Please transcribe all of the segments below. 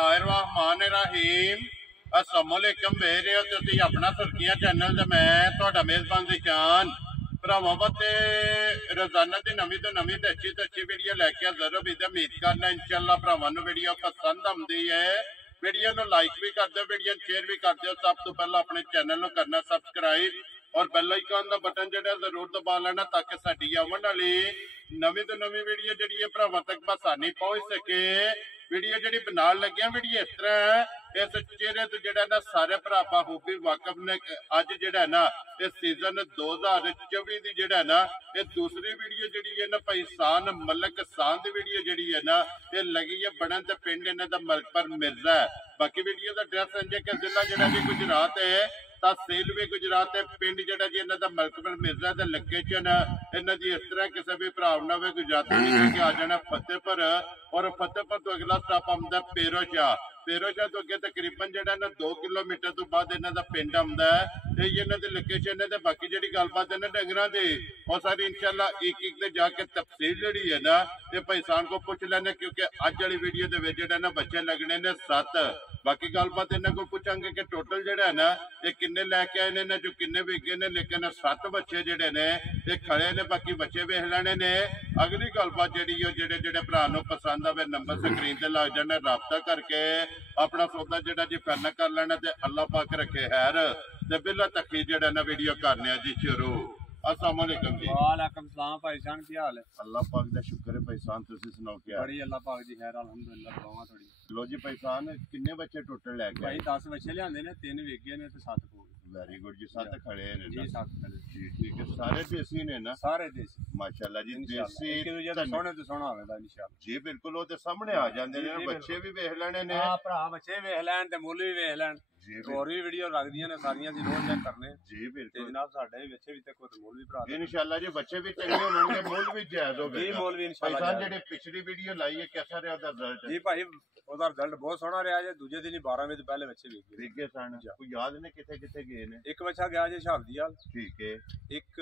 बिस्मिल्लाहिर्रहमानिर्रहीम अस्सलामुअलैकुम वेख रहे हो तुसीं अपना सुर्खियां चैनल ते मैं तुहाडा मेज़बान ज़िशान भरावां वास्ते रोजाना की नवीं तो नवीं ते अच्छी वीडियो लैके हाज़र हो। उम्मीद करना इंशाअल्लाह भरावां नूं वीडियो पसंद आउंदी है। वीडियो नूं लाइक भी कर दो, वीडियो शेयर भी कर दो। सब तो पहला अपने चैनल नूं करना सबसक्राइब और बैल आइकन का बटन जो जरूर दबा लेना ताकि साडी आवन वाली नवीं तो नवीं वीडियो जी भरावां तक बसानी पहुंच सके। वीडियो जी बना लगे वीडियो इस तरह है, इस चेहरे तो जो ना सारे भरा बखूबी वाकफ ने। अज जो ना इस सीजन 2024 की जो ना ये दूसरी वीडियो जी है ना भाई सान मलक सान की वीडियो जी है ना ये लगी है बनन तो पिंड इन्हों का मलकपुर मिर्जा है। बाकी वीडियो का एड्रैस संजय के जिला जो जी गुजरात है, तहसील भी गुजरात है, पिंड जो जी इन्हों का मलकपुर मिर्जा है। लोकेशन इन्हों की इस तरह किसी भी भरा ना भी गुजराती नहीं आ जाना फतेहपुर और फतेहपुर तो अगला स्टॉप आंदा पेरो शाह। पेरो शाह तो अगे तकरीबन जो ना 2 किलोमीटर तो बाद इन्हों का पिंड आंदा है। ये इन्हों की लोकेशन है। बाकी जी गलबात है डंगर की और सारी इंशाअल्लाह एक एक दे जाके तफसील जी है ना ये भाईसान को पूछ लेने, क्योंकि अज वाली वीडियो के ना बच्चे लगने ने 7। बाकी गलबात इन्हों को पूछांगे कि टोटल जो है ना ये किन्ने लैके आए ने जो किन्ने विके ने, लेकिन 7 बच्चे जोड़े ने ये खड़े ने। बाकी बच्चे वेख लेने ने। अगली गलबात जी जेडे भरा पसंद आवे नंबर स्क्रीन से लग जाने, रबता करके अपना सौदा जो जी फाइनल कर लेना। तो अल्लाह पाक रखे खैर ते बिला तकी जो ना वीडियो करने जी शुरू। अस्सलाम वालेकुम जी। वालेकुम सलाम भाईजान, की हाल है? अल्लाह पाक दा शुक्र है भाईसान, तुसी सुनाओ क्या? बड़ी अल्लाह पाक जी खैर अल्हम्दुलिल्लाह। दुआवां थोड़ी लो जी भाईसान किन्ने बच्चे टोटल लेके भाई 10 बच्चे लियांदे ने, 3 वेगे ने ते 7 कोल। वेरी गुड जी। 7 खड़े ने जी 7 खड़े जी, ठीक है। सारे देसी ने ना? सारे देसी माशाल्लाह जी। देसी एक दूजे दा सोने ते सोना होवेगा इंशाअल्लाह जी बिल्कुल। वो ते सामने आ जांदे ने, बच्चे भी वेख लेने ने। हां भरा बच्चे वेख लैन ते मुੱਲ भी वेख लैन जी और भी वीडियो लगदियां ने सारियां दी रोज चेक करने जी ते बिल्कुल। जनाब साडे बच्चे भी ते कोई मुੱਲ भी भरा इंशाअल्लाह जी बच्चे भी चंगे होंगे, मुੱਲ भी जायज होगा जी। मुੱਲ भी इंशाअल्लाह भाईसान जेडे पिछली वीडियो लाई है कैसा रहा ओदा रिजल्ट? जी भाई ओदा रिजल्ट बहुत सोहना रहा जे। दूजे दिन ही 12 वजे तो पहले बच्चे वेखे ठीक है सन। कोई याद ने किथे किथे गए ने? एक बच्चा गया जे शाहबदीयाल, ठीक है। एक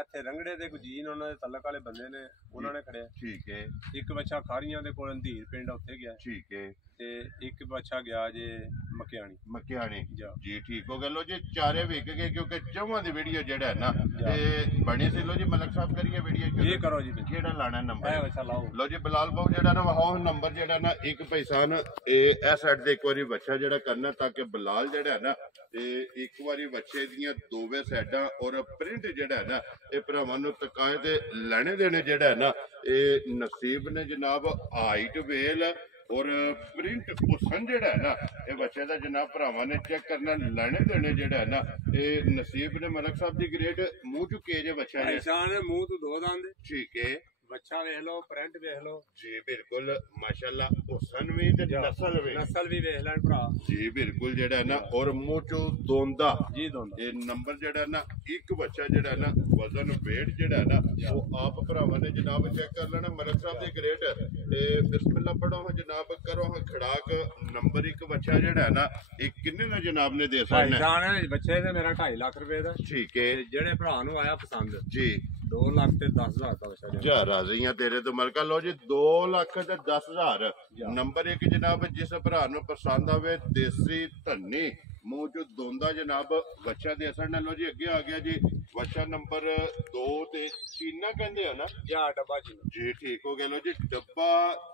इत्थे रंगड़े दे कोई जीन उन्हां दे तलक वाले बंदे ने उन्हां ने खड़े, ठीक है। एक बच्चा खारियां दे कोल अंधीर पिंड उत्थे गया, ठीक है। ते एक बच्चा गया जे मकियाणी मकियाणी जा। जी ठीक हो गया। लो जी चारे विक गए क्योंकि चौवां दी वीडियो जेड़ा है ना ते बनी सी। लो जी मलक साहब करिए वीडियो ये करो जी। केड़ा लाना नंबर? बच्चा लाओ। लो जी बिलाल बाबू जेड़ा ना वहां नंबर जेड़ा ना एक भाईसान ए साइड दे एक बारी बच्चा जेड़ा करना ताकि बिलाल जेड़ा है ना ते एक बारी बच्चे दियां दोवे साइडां और प्रिंट जेड़ा है ना ये भरावां नूं तकाए ते लैने देने जेड़ा है ना ये नसीब ने जनाब। हाइट वेल और प्रिंट हुसन जेड़ा है ना ये बच्चे का जनाब भरावां ने चेक करना। लैने देने जेड़ा है ना ये नसीब ने। मलक साहब जी ग्रेट मुंह चु के जे बच्चा भाईजान मुंह तो 2 दांत, ठीक है। बच्चा वेख लो, प्रिंट वेख लो जी बिल्कुल माशाल्लाह। हुसन भी ते नस्ल भी वेख लैन भरा जी बिल्कुल जेड़ा है ना। और मुंह चो दोंदा जी दोंदा ये नंबर जेड़ा है ना एक बच्चा जेड़ा है ना वजन वेट जेड़ा है ना वो आप भरावां ने जनाब चेक कर लेना। मलक साहब दी ग्रेट ते बिस्मिल्लाह पढ़ो हां जनाब, करो हां खड़ाक। नंबर एक बच्चा जेड़ा है ना एक किन्ने ने जनाब ने दे सकना? भाईजान बच्चे ते मेरा 2.5 लाख रुपए दा, ठीक है। जेड़े भरा नूं आया पसंद जी 2 लाख ते 10,000 का बच्चा जा राजी हां तेरे तो मलका। लो जी 2 लाख ते 10,000 नंबर एक जनाब। जिस भरा नूं पसंद आवे देसी धन्नी मुंह चो दोंदा जनाब बच्चा दे सकना। लो जी अगे आ गया जी बच्चा नंबर 2 ते चीना कहंदे आ ना या डब्बा जी ठीक हो गया। लो जी डब्बा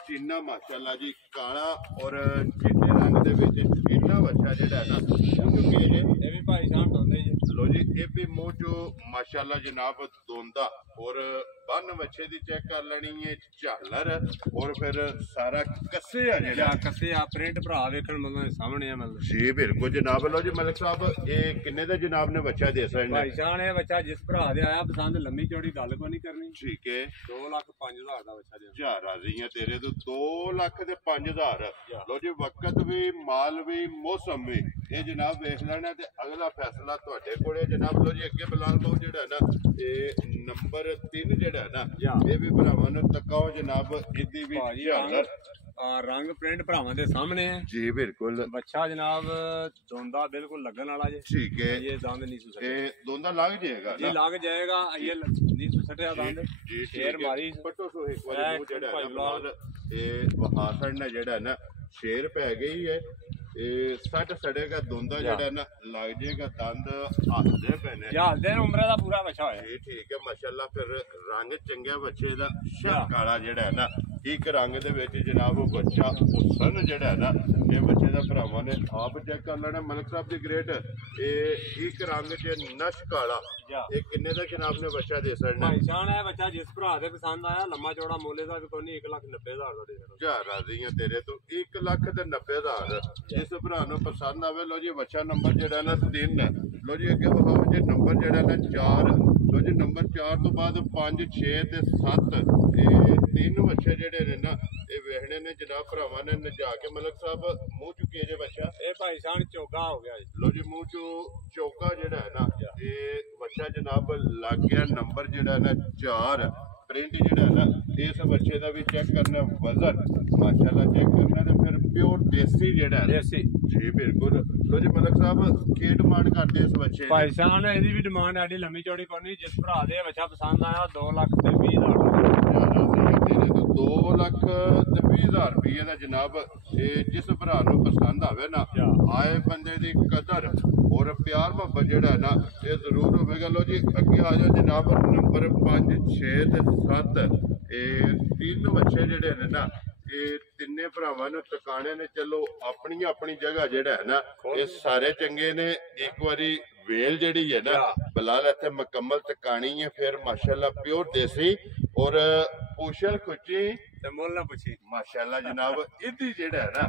चीना माशाल्लाह जी काला और चिट्टे रंग दे विच चीना बच्चा जेड़ा है ना ये भी भाईजान दोंदे जी। लो जी ये भी मुंह चो माशाल्लाह जनाब दोंदा और बन बच्चे दी चेक कर लेनी है झालर और फिर सारा कस्से आ जेड़ा कस्से आ प्रिंट भरा वेखण मतलब सामने है मतलब जी बिल्कुल जनाब। लो जी मलिक साहब ये किन्ने दा जनाब ने बच्चा दे सकना? भाईजान ये बच्चा जिस भरा दे आया पसंद लंबी चौड़ी गल को नहीं करनी, ठीक है। 2 लाख 5,000 दा बच्चा दे जा राजी है तेरे तो 2 लाख ते 5,000। लो जी वक्त भी माल भी मौसम भी ये जनाब वेख लेना ते अगला फैसला तुहाडे कोले जनाब। लो जी अगे बिलाल बाबू जेड़ा है ना ये नंबर 3 जेड़ा है ना ये भी भरावां नूं तकाओ जनाब। इदी भी झालर रंग प्रिंट भरावां दे सामने है जी बिल्कुल। बच्चा जनाब दोंदा बिल्कुल लगन वाला जे, ठीक है। ये दांत नहीं सुसटे, ये दोंदा लग जाएगा जी लग जाएगा। ये नहीं सुसटे दांत जी शेर मारी पटो सो एक बार मुंह जेड़ा है ना ये वहां सड़ना जेड़ा है ना ਸ਼ੇਰ ਪੈ ਗਈ ਹੈ ਇਹ ਸੱਟ ਸੜੇਗਾ ਦੋਂਦਾ ਜਿਹੜਾ ਨਾ ਲੱਗ ਜਾਏਗਾ ਦੰਦ ਹੱਸਦੇ ਪਏ ਨੇ ਜਹਾਜ਼ ਉਮਰੇ ਦਾ ਪੂਰਾ ਬੱਚਾ ਹੋਇਆ ਇਹ ਠੀਕ ਹੈ ਮਾਸ਼ਾਅੱਲਾ ਫਿਰ ਰੰਗ ਚੰਗਾ ਬੱਚੇ ਦਾ ਸ਼ਾਹ ਕਾਲਾ ਜਿਹੜਾ ਹੈ ਨਾ ਇੱਕ ਰੰਗ ਦੇ ਵਿੱਚ ਜਨਾਬ ਉਹ ਬੱਚਾ ਹੁਸਨ ਜਿਹੜਾ ਹੈ ਨਾ ਇਹ ਬੱਚੇ ਦਾ ਭਰਾਵਾਂ ਨੇ ਆਪ ਚੈੱਕ ਕਰ ਲੈਣਾ ਮਲਕ ਸਾਹਿਬ ਦੀ ਗ੍ਰੇਟ ਇਹ ਇੱਕ ਰੰਗ ਚ ਨਸ਼ ਕਾਲਾ ਇਹ ਕਿੰਨੇ ਦਾ ਜਨਾਬ ਨੇ ਬੱਚਾ ਦੇ ਸਕਣਾ ਭਾਈ ਜਾਨ ਹੈ ਬੱਚਾ ਜਿਸ ਭਰਾ ਦੇ ਪਸੰਦ ਆਇਆ ਲੰਮਾ ਚੌੜਾ ਮੋਲੇ ਦਾ ਵੀ ਕੋਈ ਨਹੀਂ 1,90,000 ਦਾ ਦੇ ਦੇਣਾ ਜਾ ਰਾਜ਼ੀ ਆ ਤੇਰੇ ਤੋਂ 1,90,000 ਜਿਸ ਭਰਾ ਨੂੰ ਪਸੰਦ ਆਵੇ ਲੋ ਜੀ ਬੱਚਾ ਨੰਬਰ ਜਿਹੜਾ ਨਾ 3 ਹੈ ਲੋ ਜੀ ਅੱਗੇ ਵਿਖਾਓ ਜੀ ਨੰਬਰ ਜਿਹੜਾ ਨਾ 4 ਲੋ ਜੀ ਨੰਬਰ 4 ਤੋਂ ਬਾਅਦ 5 6 ਤੇ 7 ਇਹ ਤਿੰਨ ਬੱਚੇ ਜਿਹੜੇ ਨੇ ਨਾ ਇਹ ਵੇਖਣੇ ਨੇ ਜਨਾਬ ਭਰਾਵਾਂ ਨੇ ਨਜਾ ਕੇ ਮਲਕ ਸਾਹਿਬ ਮੂੰਹ ਚੁੱਕਿਆ ਜੇ ਬੱਚਾ ਇਹ ਭਾਈ ਜਾਨ ਚੋਗਾ ਹੋ ਗਿਆ ਲੋ ਜੀ ਮੂੰਹ ਚੋਂ ਚੌਕਾ ਜਿਹੜਾ ਹੈ ਨਾ ਇਹ ਬੱਚਾ ਜਨਾਬ ਲੱਗ ਗਿਆ ਨੰਬਰ ਜਿਹੜਾ ਨਾ 4 ਪ੍ਰਿੰਟ ਜਿਹੜਾ ਹੈ ਨਾ ਇਸ ਬੱਚੇ ਦਾ ਵੀ ਚੈੱਕ ਕਰਨਾ ਵਜ਼ਨ ਮਾਸ਼ਾਅੱਲਾ ਚੈੱਕ ਕਰਨਾ ਤੇ ਫਿਰ ਪਿਓਰ ਦੇਸੀ ਜਿਹੜਾ ਹੈ ਦੇਸੀ ਜੀ ਬਿਲਕੁਲ ਲੋ ਜੀ ਮਲਕ ਸਾਹਿਬ ਕੀ ਡਿਮਾਂਡ ਕਰਦੇ ਇਸ ਬੱਚੇ ਦੀ ਭਾਈ ਸਾਹਿਬ ਨੇ ਇਹਦੀ ਵੀ ਡਿਮਾਂਡ ਆਡੀ ਲੰਮੀ ਚੌੜੀ ਕਰਨੀ ਜਿਸ ਭਰਾ ਦੇ ਬੱਚਾ ਪਸੰਦ ਆਇਆ 2,20,000 2,20,000 ਰੁਪਏ ਦਾ ਜਨਾਬ ਇਹ ਜਿਸ ਭਰਾ ਨੂੰ ਪਸੰਦ ਆਵੇ ਨਾ ਆਏ ਬੰਦੇ ਦੀ ਕਦਰ ਔਰ ਪਿਆਰ ਮੁਹੱਬਤ ਜਿਹੜਾ ਨਾ ਇਹ ਜ਼ਰੂਰ ਹੋਵੇਗਾ ਲੋ ਜੀ ਅੱਗੇ ਆ ਜਾਓ ਜਨਾਬ ਨੰਬਰ 5 6 ਤੇ 7 ਇਹ ਤਿੰਨ ਬੱਚੇ ਜਿਹੜੇ ਨੇ ਨਾ ਇਹ ਤਿੰਨੇ ਭਰਾਵਾਂ ਨੂੰ ਟਿਕਾਣੇ ਨੇ ਚਲੋ ਆਪਣੀ ਆਪਣੀ ਜਗ੍ਹਾ ਜਿਹੜਾ ਹੈ ਨਾ ਇਹ ਸਾਰੇ ਚੰਗੇ ਨੇ ਇੱਕ ਵਾਰੀ ਵੇਲ ਜਿਹੜੀ ਹੈ ਨਾ ਬਲਾਲ ਇੱਥੇ ਮੁਕੰਮਲ ਟਿਕਾਣੀ ਹੈ ਫਿਰ ਮਾਸ਼ਾਅੱਲਾ ਪਿਓਰ ਦੇਸੀ ਔਰ ਪੂਸ਼ਲ ਖੁੱਚੀ ਤੇ ਮੁੱਲ ਨਾ ਪੁੱਛੀ ਮਾਸ਼ਾਅੱਲਾ ਜਨਾਬ ਇਹਦੀ ਜਿਹੜਾ ਹੈ ਨਾ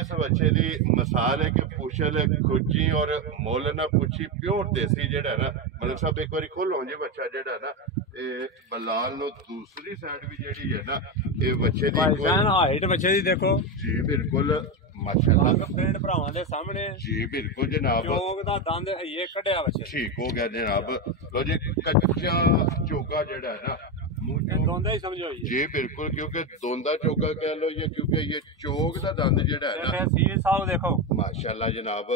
ਇਸ ਬੱਚੇ ਦੀ ਮਿਸਾਲ ਹੈ ਕਿ ਪੂਸ਼ਲ ਖੁੱਚੀ ਔਰ ਮੁੱਲ ਨਾ ਪੁੱਛੀ ਪਿਓਰ ਦੇਸੀ ਜਿਹੜਾ ਹੈ ਨਾ ਮਤਲਬ ਸਭ ਇੱਕ ਵਾਰੀ ਖੋਲੋ ਜੀ ਬੱਚਾ ਜਿਹੜਾ ਨਾ ਇਹ ਬਲਾਲ ਨੂੰ ਦੂਸਰੀ ਸਾਈਡ ਵੀ ਜਿਹੜੀ ਹੈ ਨਾ ਇਹ ਬੱਚੇ ਦੀ ਹਾਈਟ ਬੱਚੇ ਦੀ ਦੇਖੋ ਜੀ ਬਿਲਕੁਲ ਮਾਸ਼ਾਅੱਲਾ ਫਰੈਂਡ ਭਰਾਵਾਂ ਦੇ ਸਾਹਮਣੇ ਜੀ ਬਿਲਕੁਲ ਜਨਾਬ ਚੋਗ ਦਾ ਦੰਦ ਇਹ ਕੱਢਿਆ ਬੱਚੇ ਠੀਕ ਹੋ ਗਿਆ ਜਨਾਬ ਲੋ ਜੀ ਕੱਚਾ ਚੋਗਾ ਜਿਹੜਾ ਹੈ ਨਾ ਦੋਂਦਾ ਹੀ ਸਮਝੋ ਜੀ ਬਿਲकुल क्योंकि दोंदा चौका कह लो ये क्योंकि ये चौक दा दंद जेड़ा है ना सील साहु देखो माशाल्लाह जनाब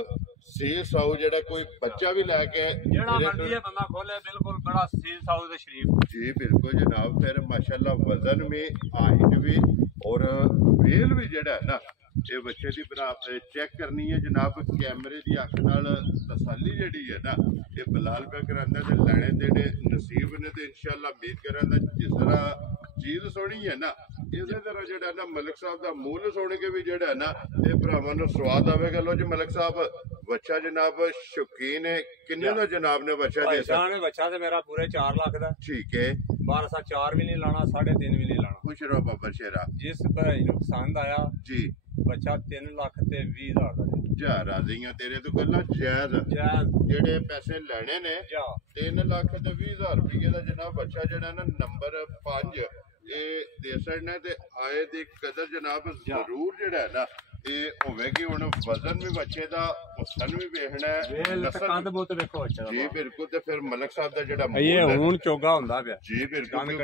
सील साहु जेड़ा कोई बच्चा भी लेके जेड़ा मंडी है बंदा खोले बिल्कुल बड़ा सील साहु दे शरीफ जी बिल्कुल जनाब फिर माशाल्लाह वजन में हाइट भी और वेल भी जेड़ा है ना ये बच्चे की बना चेक करनी है जनाब कैमरे की अख नाल तसल्ली जेड़ी है ना ये बलाल पे करांदा ते लैने देने नसीब ने ते इंशाअल्लाह उम्मीद करांदा जिस तरह चीज सोहनी है ना इस तरह जेड़ा ना मलिक साहब दा मूल सुन के भी जेड़ा है ना ये भरावां नूं स्वाद आवेगा लो जी मलिक साहब बच्चा जनाब शौकीन है किन्ने दा जनाब ने बच्चा दे सकदा बच्चा ते मेरा पूरे 4 लाख दा ठीक है 12 4 भी नहीं लाना 3.5 भी नहीं लाना खुश रहो बाबा शेरा जिस भाई नूं पसंद आया जी बच्चा 3,20,000 ਦਾ ਜਾ ਰਾਜ਼ੀਆਂ ਤੇਰੇ ਤੋਂ ਗੱਲਾਂ ਜਾਇਜ਼ ਜਿਹੜੇ ਪੈਸੇ ਲੈਣੇ ਨੇ 3,20,000 ਰੁਪਏ ਦਾ ਜਨਾਬ ਬੱਚਾ ਜਿਹੜਾ ਨਾ ਨੰਬਰ 5 ਇਹ ਦੇ ਸਕਣਾ ਤੇ ਆਏ ਦੀ ਕਦਰ ਜਨਾਬ ਜ਼ਰੂਰ ਜਿਹੜਾ ਹੈ ਨਾ ਇਹ ਹੋਵੇਗੀ ਹੁਣ ਵਜ਼ਨ ਵੀ ਬੱਚੇ ਦਾ ਹੁਸਨ ਵੀ ਵੇਖਣਾ ਹੈ ਕੰਦ ਬੁੱਤ ਵੇਖੋ ਅੱਛਾ ਜੀ ਬਿਲਕੁਲ ਤੇ ਫਿਰ ਮਲਕ ਸਾਹਿਬ ਦਾ ਜਿਹੜਾ ਇਹ ਹੁਣ ਚੋਗਾ ਹੁੰਦਾ ਪਿਆ ਜੀ ਬਿਲਕੁਲ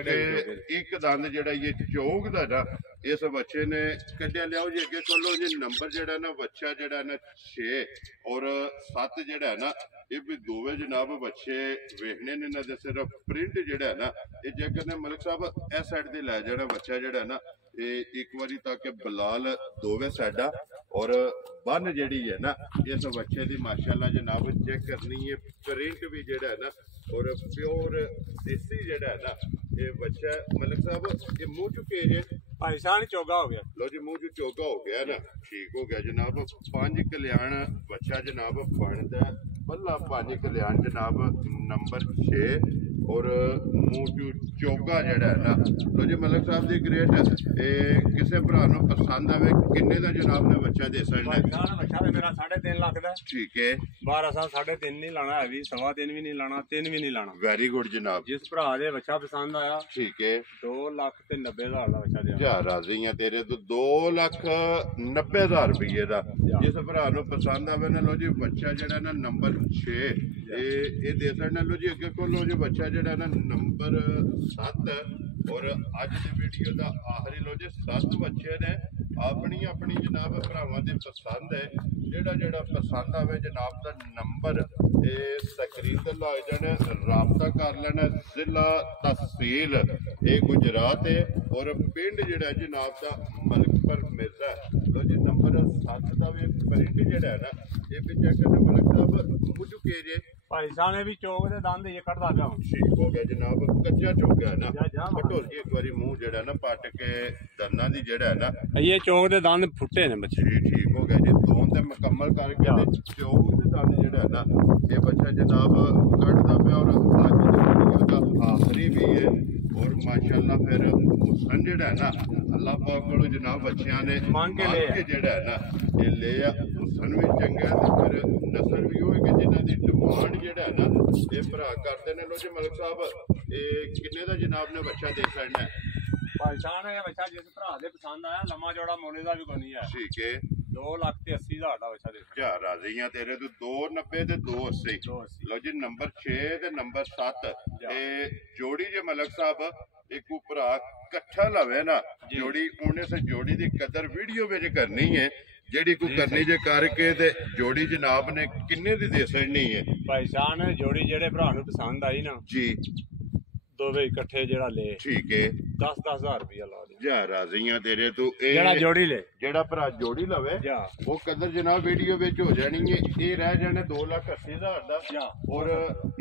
ਇੱਕ ਦੰਦ ਜਿਹੜਾ ਇਹ ਚੌਕ ਦਾ ਨਾ ਇਸ ਬੱਚੇ ਨੇ ਕੱਢਿਆ ਲਿਆਓ ਜੀ ਅੱਗੇ ਕੋਲੋਂ ਜੀ ਨੰਬਰ ਜਿਹੜਾ ਨਾ ਬੱਚਾ ਜਿਹੜਾ ਨਾ 6 ਔਰ 7 ਜਿਹੜਾ ਹੈ ਨਾ ਇਹ ਵੀ ਦੋਵੇਂ ਜਨਾਬ ਬੱਚੇ ਵੇਖਣੇ ਨੇ ਨਾ ਸਿਰਫ ਪ੍ਰਿੰਟ ਜਿਹੜਾ ਹੈ ਨਾ ਇਹ ਜੇਕਰ ਨੇ ਮਲਕ ਸਾਹਿਬ ਇਸ ਸਾਈਡ ਤੇ ਲੈ ਜਾਣਾ ਬੱਚਾ ਜਿਹੜਾ ਨਾ ਇਹ ਇੱਕ ਵਾਰੀ ਤਾਂ ਕਿ ਬਲਾਲ ਦੋਵੇਂ ਸਾਈਡਾਂ ਔਰ ਬੰਨ ਜਿਹੜੀ ਹੈ ਨਾ ਇਸ ਬੱਚੇ ਦੀ ਮਾਸ਼ਾਅੱਲਾ ਜਨਾਬ ਚੈੱਕ ਕਰਨੀ ਹੈ ਪ੍ਰਿੰਟ ਵੀ ਜਿਹੜਾ ਹੈ ਨਾ ਔਰ ਪਿਓਰ ਦੇਸੀ ਜਿਹੜਾ ਹੈ ਨਾ ਇਹ ਬੱਚਾ ਮਲਕ ਸਾਹਿਬ ਇਹ ਮੂੰਹ ਚੁੱਕੇ ਜੇ ਭਾਈ ਸਾਹਿਬ ਚੋਗਾ ਹੋ ਗਿਆ लो जी मुंह चौका हो गया ना ठीक हो गया जनाब 5 कल्याण बच्चा जनाब बनता बल्ला 5 कल्याण जनाब नंबर 6 और मुंह चौका जड़ा है ना लो जी मलिक साहब की ग्रेट किसी भरा पसंद आवे किन्ने का जनाब ने बच्चा दे सकना बच्चा मेरा 3.5 लाख का ठीक है 12 साल 3.5 नहीं लाना है भी 3.5 भी नहीं लाना 3 भी नहीं लाना वेरी गुड जनाब जिस भरा दे बच्चा पसंद आया ठीक है 2,90,000 का बच्चा दिया जा राजी है तेरे तो 2,90,000 रुपये का जिस भरा पसंद आवे ना लो जी बच्चा जड़ा ना नंबर 6 ये दे सकना लो जी अगे को लो जी बच्चा जड़ा ना नंबर 7 और अज की वीडियो का आखिरी लो जी 7 बच्चे ने अपनी अपनी जनाब भरावां दी पसंद है जेड़ा जेड़ा पसंद आवे जनाब दा नंबर स्क्रीन ते लग जाने राबता कर लेना जिला तहसील गुजरात है और पिंड जेड़ा जनाब दा मलकपुर मिर्जा लो जी नंबर ਸੱਤ ਦਾ ਵੀ ਪ੍ਰਿੰਟ ਜਿਹੜਾ ਹੈ ਨਾ ਇਹ ਵੀ ਚੈੱਕ ਕਰਨਾ ਮਲਕ ਸਾਹਿਬ ਮੁਝਕੇ ਜੇ ਭਾਈ ਸਾਹਿਬ ਨੇ ਵੀ ਚੋਕ ਦੇ ਦੰਦ ਇਹ ਕੱਢਦਾ ਪਿਆ ਹੁਣ ਠੀਕ ਹੋ ਗਿਆ ਜਨਾਬ ਕੱਚਾ ਚੋਗਾ ਨਾ ਜਾ ਘਟੋ ਜੀ ਇੱਕ ਵਾਰੀ ਮੂੰਹ ਜਿਹੜਾ ਨਾ ਪੱਟ ਕੇ ਦੰਦਾਂ ਦੀ ਜਿਹੜਾ ਹੈ ਨਾ ਇਹ ਚੋਕ ਦੇ ਦੰਦ ਫੁੱਟੇ ਨੇ ਬੱਚੇ ਜੀ ਠੀਕ ਹੋ ਗਿਆ ਜੀ ਦੋ ਤੇ ਮੁਕੰਮਲ ਕਰਕੇ ਤੇ ਚੋਗ ਦੇ ਦੰਦ ਜਿਹੜਾ ਹੈ ਨਾ ਇਹ ਬੱਚਾ ਜਨਾਬ ਕੱਢਦਾ ਪਿਆ ਔਰ ਅੱਜ ਦਾ ਆਖਰੀ ਵੀ ਹੈ और माशाअल्लाह फिर हुसन जेड़ा है ना अल्लाह पाक कोलों जनाब बच्चियां ने मांग के जेड़ा है ना ये ले हुसन भी चंगा ते फिर नस्ल भी होए कि जिन्हां दी डिमांड जेड़ा है ना ये भरा करदे ने लो जी मलिक साहब ये किन्ने दा जनाब ने बच्चा दे छड़ना है भाई साहब ने बच्चा जिस भरा दे पसंद आया लम्मा चौड़ा मोले दा भी कोनी है ठीक है 2,80,000 ਦਾ बच्चा दे क्या राजी हैं तेरे तो 290 ते 280 लो जी नंबर 6 ते नंबर 7 ये जोड़ी जे मलिक साहब एक भरा कट्ठा लवे ना जोड़ी उन्हें से जोड़ी दी कदर वीडियो विच करनी है जेड़ी कोई करनी जे करके ते जोड़ी जनाब ने किन्ने दी दे छड़नी है भाई साहब ने जोड़ी जेड़े भरा नु पसंद आई ना जी दोवे इकट्ठे जेड़ा ले ठीक है 10,000 रुपया ला दे जा राजियां तेरे तो जेड़ा जोड़ी ले जेड़ा भरा जोड़ी लवे जा वो कदर जनाब वीडियो विच हो जानी है ये रह जाने 2,80,000 दा जा और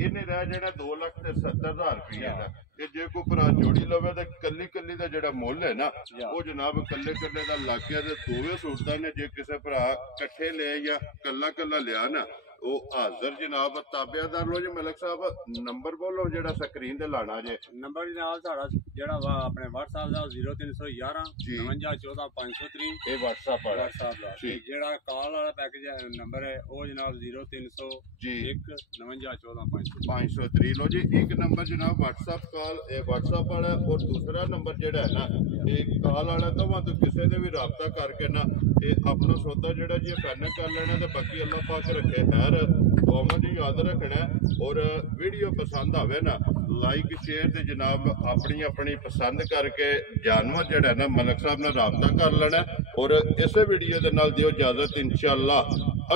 इन्हें रह जाना 2,70,000 रुपया दा ते जे कोई भरा जोड़ी लवे तो कल्ली कल्ली दा जेड़ा मुल है ना वो जनाब कल्ले कल्ले दा लग गया ते दोवे सूटदा ने जे किसे भरा इकट्ठे ले या कल्ला कल्ला लिया ना वो हाजिर जनाब ताबेदार लो जी मलिक साहब नंबर बोलो जेड़ा स्क्रीन ते लाना जे नंबर जनाब साडा जेड़ा वा अपने WhatsApp दा 0311 5914 503 ये WhatsApp वाला WhatsApp दा ते जेड़ा कॉल वाला पैकेज नंबर है वो जनाब 0300 जी 5914 503 लो जी एक नंबर जनाब WhatsApp कॉल WhatsApp वाला और दूसरा नंबर जेड़ा है ना एक कॉल वाला तो तो किसी ने भी राबता करके ना ये अपना सौदा जेड़ा जी फाइनल कर लेना ते बाकी अल्लाह पाक रखे खैर दुआवां जी याद रखना और वीडियो पसंद आवे ना लाइक शेयर ते जनाब अपनी अपनी पसंद करके जानवर जेड़ा ना मलिक साहब ने राबता कर लेना और इस वीडियो दे नाल दियो इजाजत इंशाअल्लाह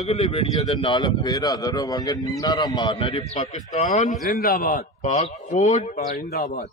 अगली वीडियो दे नाल फिर हाजिर होवांगे नारा मारना जी पाकिस्तान जिंदाबाद पाक फौज जिंदाबाद।